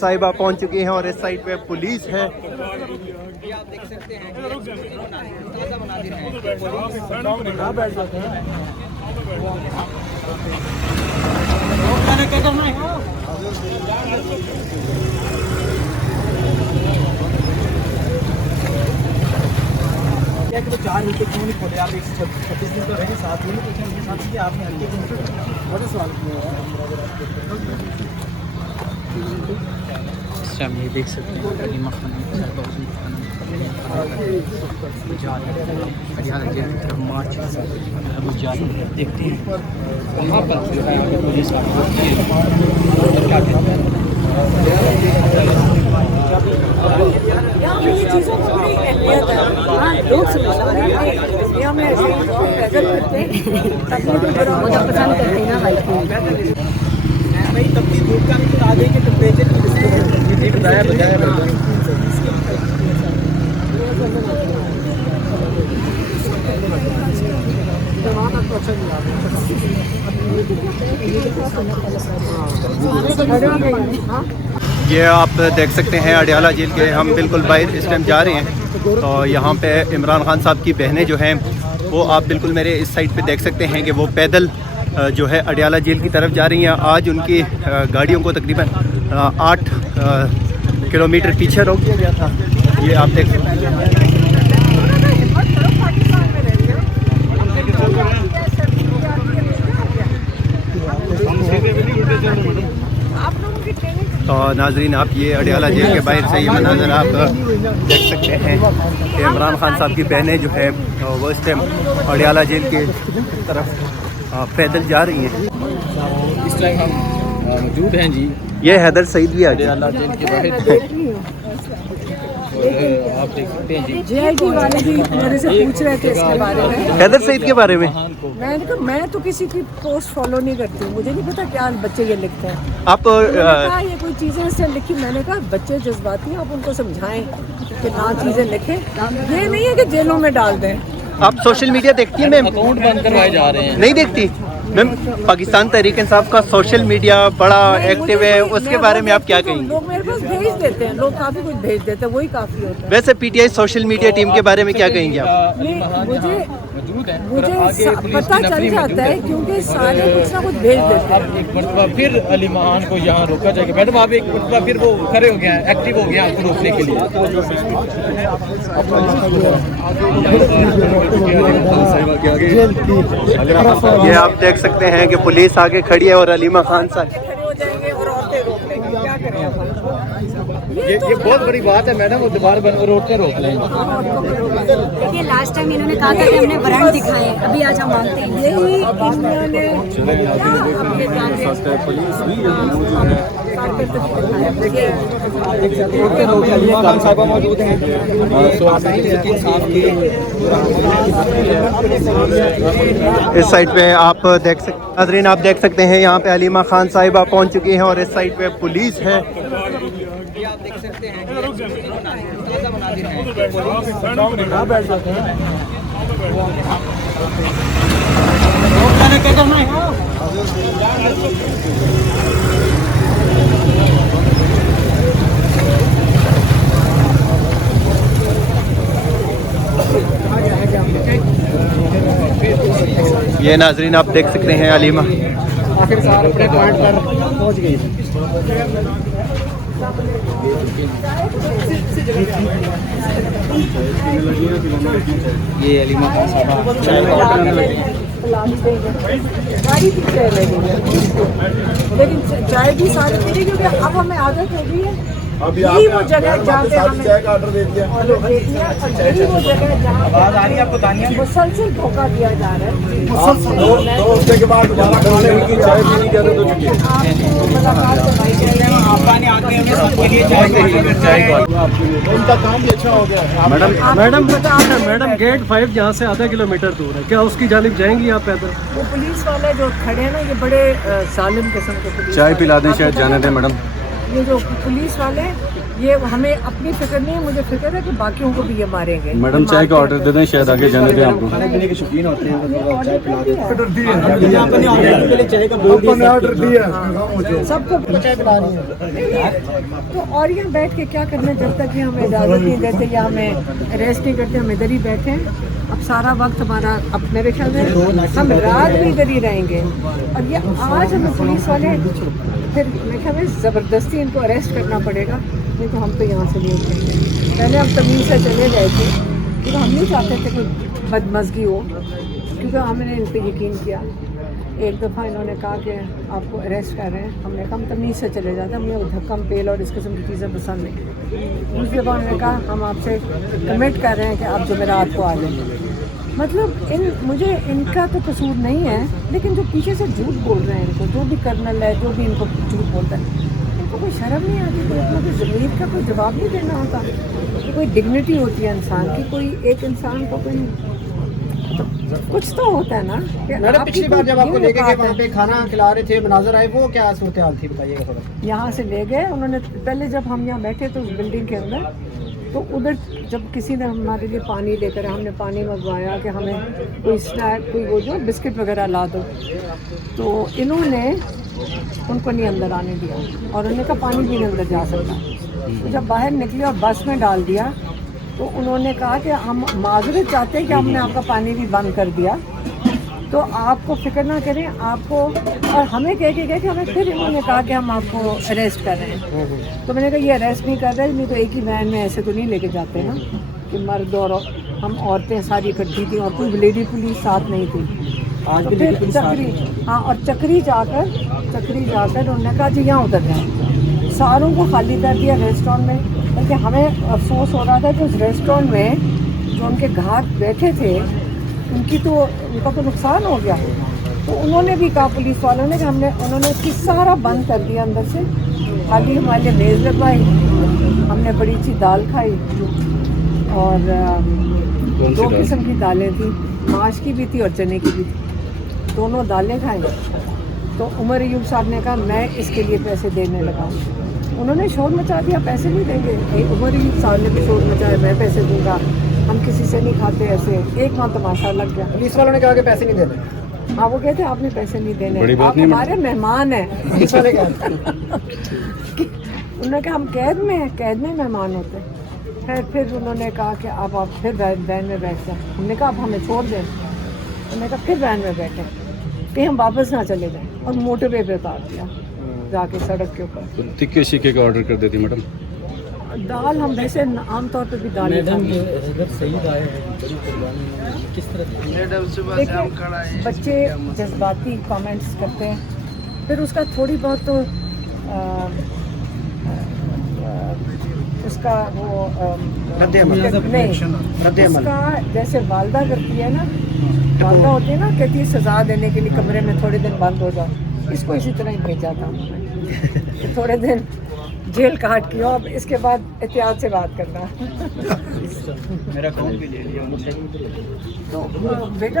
साहिबा पहुंच चुकी हैं और इस साइड पे पुलिस है। आप देख सकते हैं ताज़ा मनाज़िर हैं। तो 4 विकेट क्यों नहीं खोले आप? 26 दिन तो रहे 7 दिन तो उनके साथ ही आपने हल्के बड़ा सवाल किया। ये देख सकते हैं अलीमा खान मार्च अभी जारी है। देखते हैं वहाँ पर जो है पुलिस चीज़ों की बड़ी अहमियत है। लोग समझते हैं हमें ऐसे पैदल करते हैं पसंद करते हैं ना बाइक भाई तब की धूप का फिर आगे के टेम्परेचर की वजह से बताया ये आप देख सकते हैं अडियाला जेल के हम बिल्कुल बाहर इस टाइम जा रहे हैं। तो यहाँ पे इमरान खान साहब की बहनें जो हैं वो आप बिल्कुल मेरे इस साइड पे देख सकते हैं कि वो पैदल जो है अडियाला जेल की तरफ जा रही हैं। आज उनकी गाड़ियों को तकरीबन 8 किलोमीटर पीछे रोक दिया गया था। ये आप देख सकते हैं। तो नाजरीन आप ये अडियाला जेल के बाहर से ये मनाज़र आप देख सकते हैं कि इमरान खान साहब की बहनें जो है वो इस टाइम अडियाला जेल की तरफ पैदल जा रही हैं। इस टाइम हम मौजूद हैं जी। ये हैदर सईद भी अडियाला जेल के बाहर आप देख सकते हैं जी। JIT वाले भी मेरे से पूछ रहे थे इसके बारे में, हैदर सईद के बारे में। मैंने कहा मैं तो किसी की पोस्ट फॉलो नहीं करती हूँ, मुझे नहीं पता क्या बच्चे ये लिखते हैं। आप ये कोई चीज़ें इससे लिखी, मैंने कहा बच्चे जज्बाती हैं, आप उनको समझाएं कि ना चीज़ें लिखें। ये नहीं है कि जेलों में डाल दें। आप सोशल मीडिया देखती हैं मैम? अकाउंट बंद करवाए जा रहे हैं। नहीं देखती मैम? पाकिस्तान तहरीक इंसाफ का सोशल मीडिया बड़ा एक्टिव है, उसके बारे में आप क्या कहेंगे? लोग मेरे पास भेज देते हैं, लोग काफ़ी कुछ भेज देते हैं, वही काफ़ी होता है। वैसे PTI सोशल मीडिया टीम के बारे में क्या कहेंगे आप? मुझे पता चल जाता है क्योंकि सारे कुछ ना कुछ भेज देते हैं। एक मरतबा फिर अली महान को यहाँ रोका जाएगा। मैडम आप एक मरतबा फिर वो खड़े हो गए हैं, एक्टिव हो गए हैं आपको रोकने के लिए। ये आप देख सकते हैं कि पुलिस आगे खड़ी है और अलीमा खान साहब खड़े हो जाएंगे और औरतें रोक लेंगी, क्या करें अब? ये बहुत बड़ी बात है मैडम, वो दोबारा बन रोड पे रोक लेंगे। देखिए लास्ट टाइम इन्होंने कहा था कि हमने वारंट दिखाए, अभी आज हम मांगते हैं। यही इन्होंने मौजूद हैं। इस साइड पे आप देख सकते नाज़रीन आप देख सकते हैं यहाँ पे अलीमा खान साहिबा पहुँच चुकी हैं और इस साइड पे पुलिस है। आप देख सकते हैं ताज़ा मनाज़िर हैं। ये नाजरीन आप देख सकते हैं अलीमा आखिरकार अपने पॉइंट पर पहुंच गई। ये अलीमा खान साहब गाड़ी की चाय लगेगी, लेकिन चाय भी सारी मिलेगी क्योंकि अब हमें आदत हो गई है। यही वो जगह जहाँ पे हमें ऑर्डर दे दिया। और यही वो जगह जहाँ आवाज आ रही है आपको दानिया? मुसलसल धोखा दिया जा रहा है। दो हफ्ते के बाद दोबारा खाने की चाय पीने की आदत हो चुकी है। उनका काम भी अच्छा हो गया। मैडम गेट 5 जहाँ से आधा किलोमीटर दूर है, क्या उसकी जानिब जाएंगी आप पैदल? वो पुलिस वाले जो खड़े हैं ना, ये बड़े जालिम किस्म के पुलिस चाय पिला दें, वाले। शायद जाने दें मैडम। ये जो पुलिस वाले हैं, ये हमें अपनी फिक्र नहीं है, मुझे फिक्र है कि बाकियों को भी ये मारेंगे। मैडम चाय का ऑर्डर दे दें, शायद आगे जाने दें आपको। खाने पीने के शौकीन होते हैं, मतलब चाय पिला दें। दिया अपने ऑर्डर के लिए चाय का बोल दिया, ऑर्डर दिया सबको चाय पिलानी है। तो और यहाँ बैठ के क्या करना, जब तक ये हमें इजाज़त नहीं देते या हमें अरेस्ट नहीं करते, हम इधर ही बैठे हैं। अब सारा वक्त हमारा, अब मेरे ख्याल में हम रात भी इधर ही रहेंगे। और ये आज हमें पुलिस वाले फिर मेरे ख्याल में ज़बरदस्ती इनको अरेस्ट करना पड़ेगा, नहीं तो हम तो यहाँ से नहीं उठेंगे। पहले हम तमीज़ से चले गए थे, क्योंकि हम नहीं चाहते थे कोई बदमज़गी हो, क्योंकि हमने इन पर यकीन किया। एक दफ़ा इन्होंने कहा कि आपको अरेस्ट कर रहे हैं, हमने कहा हम तमीज़ से चले जाते, हमें धक्कम पेल और इस किस्म की चीज़ें पसंद नहीं। दूसरी दफ़ा उन्होंने कहा हम आपसे कमिट कर रहे हैं कि आप जुमेरात को आ जाएंगे। मतलब मुझे इनका तो कसूर नहीं है, लेकिन जो पीछे से झूठ बोल रहे हैं, इनको जो भी कर्नल है, जो भी इनको झूठ बोलता है, इनको कोई शर्म नहीं आती, कोई अपना कोई ज़मीर का कोई जवाब नहीं देना होता कि कोई डिग्निटी होती है इंसान की, कोई एक इंसान को कोई कुछ तो होता है ना। मैडम पिछली बार जब आपको लेके गए वहाँ पे खाना खिला रहे थे, मनाजर आए, वो क्या सूरत हाल थी, बताइएगा थोड़ा। यहाँ से ले गए उन्होंने, पहले जब हम यहाँ बैठे तो उस बिल्डिंग के अंदर, तो उधर जब किसी ने हमारे लिए पानी लेकर, हमने पानी मंगवाया कि हमें कोई स्नैक, कोई वो जो बिस्किट वगैरह ला दो, तो इन्होंने उनको नहीं अंदर आने दिया और उन्होंने कहा पानी भी नहीं अंदर जा सकता। तो जब बाहर निकले और बस में डाल दिया, तो उन्होंने कहा कि हम माजरत चाहते हैं कि हमने आपका पानी भी बंद कर दिया, तो आपको फिक्र ना करें, आपको, और हमें कह के गए कि हमें फिर इन्होंने कहा कि हम आपको अरेस्ट कर रहे हैं। तो मैंने कहा ये अरेस्ट नहीं कर रहे, नहीं तो एक ही वैन में ऐसे तो नहीं लेके जाते ना कि मर्द और हम औरतें सारी इकट्ठी थी और कोई लेडी पुलिस साथ नहीं थी। आज तो भी फिर लेडी पुलिस साथ चक्री, हाँ, और चक्री जाकर उन्होंने कहा जी यहाँ उतर जाए, सारों को खाली कर दिया रेस्टोरेंट में। बल्कि हमें अफसोस हो रहा था कि उस रेस्टोरेंट में जो उनके घाट बैठे थे उनका तो नुकसान हो गया। तो उन्होंने भी कहा पुलिस वालों ने कि उन्होंने उसकी सारा बंद कर दिया अंदर से, खाली हमारे लिए मेज़ लगवाई, हमने बड़ी अच्छी दाल खाई और 2 किस्म की दालें थी, माश की भी थी और चने की भी थी, दोनों दालें खाई। तो उमर अयूब साहब ने कहा मैं इसके लिए पैसे देने लगा, उन्होंने शोर मचा दिया, पैसे नहीं देंगे। उमर अयूब साहब ने भी शोर मचाया, मैं पैसे दूंगा, हम किसी से नहीं खाते ऐसे। एक वहाँ तमाशा लग गया, पुलिस वालों ने कहा कि पैसे नहीं देने। हाँ, वो कहते आपने पैसे नहीं देने, बड़ी बात आप नहीं है हमारे मेहमान हैं। पुलिस वाले क्या उन्होंने कहा हम कैद में मेहमान होते हैं। फिर उन्होंने कहा कि आप फिर वैन में बैठ जाए। हमने कहा आप हमें छोड़ दें, उन्होंने कहा फिर वैन में बैठे कि हम वापस ना चले जाएं, और मोटरवे पे उतार दिया जाके सड़क के ऊपर। तिक्के शिक्के का ऑर्डर कर देती मैडम। दाल हम वैसे आमतौर पे भी दाल देखिए बच्चे जज्बाती कमेंट्स करते हैं, फिर उसका थोड़ी बहुत तो उसका वो नहीं, उसका जैसे वालदा करती है ना, वालदा होती है ना, कहती है सज़ा देने के लिए कमरे में थोड़े दिन बंद हो जाओ, इसको इसी तरह ही भेजा था थोड़े दिन जेल काट की, अब इसके बाद एहतियात से बात करना। मेरा कॉल भी ले लिया तो बेटा